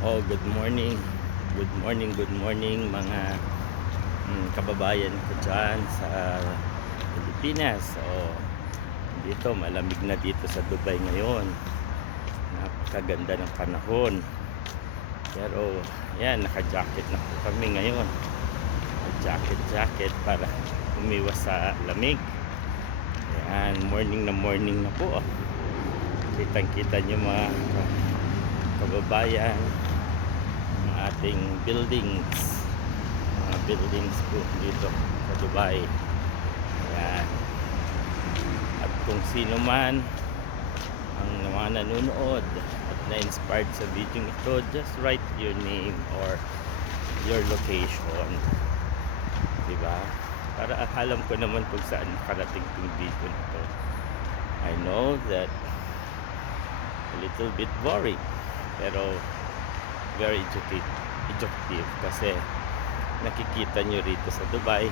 Oh, good morning. Good morning mga kababayan ko dyan sa Pilipinas. So, dito malamig na dito sa Dubai ngayon. Napakaganda ng panahon. Pero, yan, naka-jacket na po kami ngayon. Jacket para umiwas sa lamig. Yan, morning na po. Kitang-kita nyo mga kababayan ating buildings, mga buildings po dito sa Dubai. Ayan. At kung sino man ang mga nanonood at na-inspired sa video ito, just write your name or your location, diba? Para alam ko naman kung saan nakarating itong video nito. I know that a little bit boring, pero very educative kasi nakikita nyo rito sa Dubai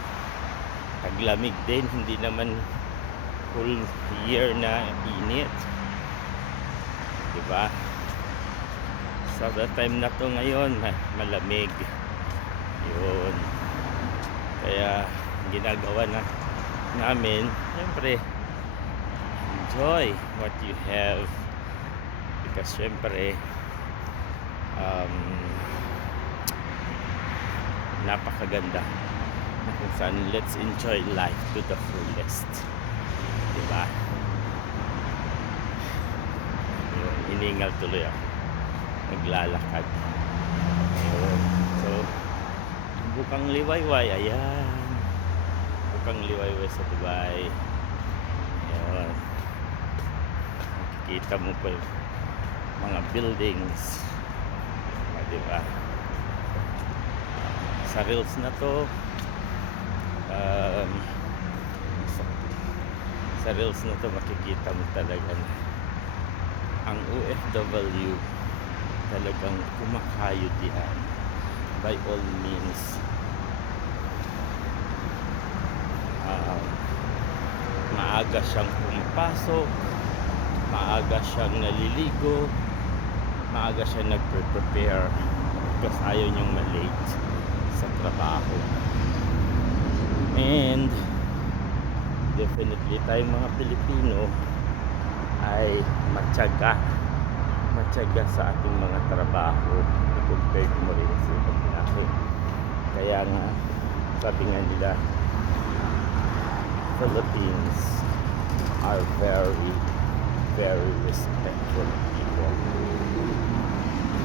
taglamig din, hindi naman full year na init, diba? Sa time na to ngayon malamig yun, kaya ginagawa namin syempre enjoy what you have, because syempre napakaganda na kung saan let's enjoy life to the fullest, diba? Yun, hiningal tuloy ako, naglalakad. Yun. So bukang liwayway, ayan, bukang liwayway sa Dubai. Yun, makikita mo pa yung mga buildings, diba? Sa reels na to sa reels na to makikita mo talaga na ang OFW talagang kumakayod yan by all means. Maaga siyang pumapasok, maaga siyang naliligo, maaga siyang nagpe-prepare because ayaw niyang malate sa trabaho. And definitely tayong mga Pilipino ay matyaga sa ating mga trabaho compared mo rin sa ibang lahi. Kaya nga sabi nga nila, Philippines are very very respectful people.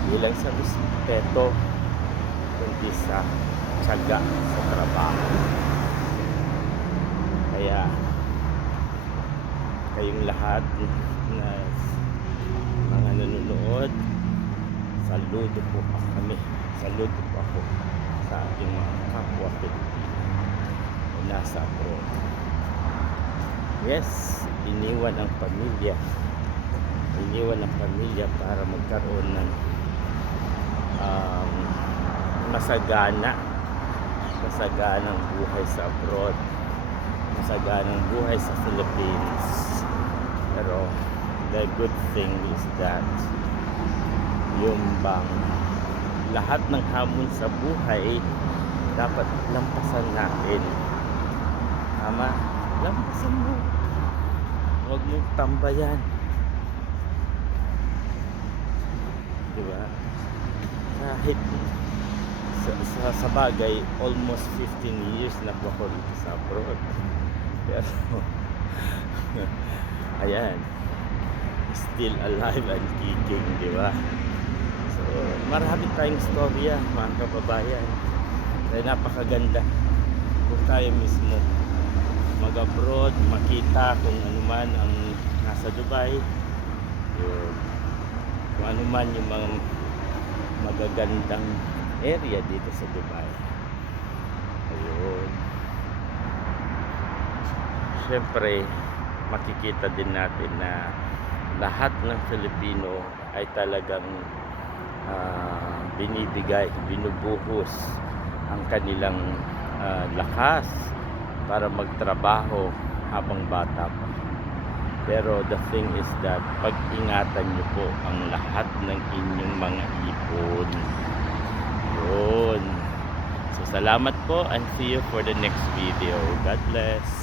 Hindi lang sa respeto kundi sa tiyaga sa trabaho. Kaya kayong lahat na mga nanonood, saludo po ako sa ating mga kapwa Pilipino na nasa abroad. Yes, iniwan ang pamilya para magkaroon ng masaganang buhay sa abroad, masaganang buhay sa Philippines. Pero the good thing is that yung bang lahat ng hamon sa buhay dapat lampasan natin. Tama? Lampasan mo, huwag mong tambayan, diba? Kahit sa bagay almost 15 years na po ako rito sa abroad, pero ayan, still alive and kicking, diba? So marami tayong storya mga kababayan, kaya napakaganda kung tayo mismo mag-abroad, makita kung ano man ang nasa Dubai, yun, kung ano man yung mga magagandang area dito sa Dubai. Ayun, syempre makikita din natin na lahat ng Filipino ay talagang binubuhos ang kanilang lakas para magtrabaho habang bata pa. Pero the thing is that pag-ingatan nyo po ang lahat ng inyong mga ipon. Yun. So salamat po and see you for the next video. God bless.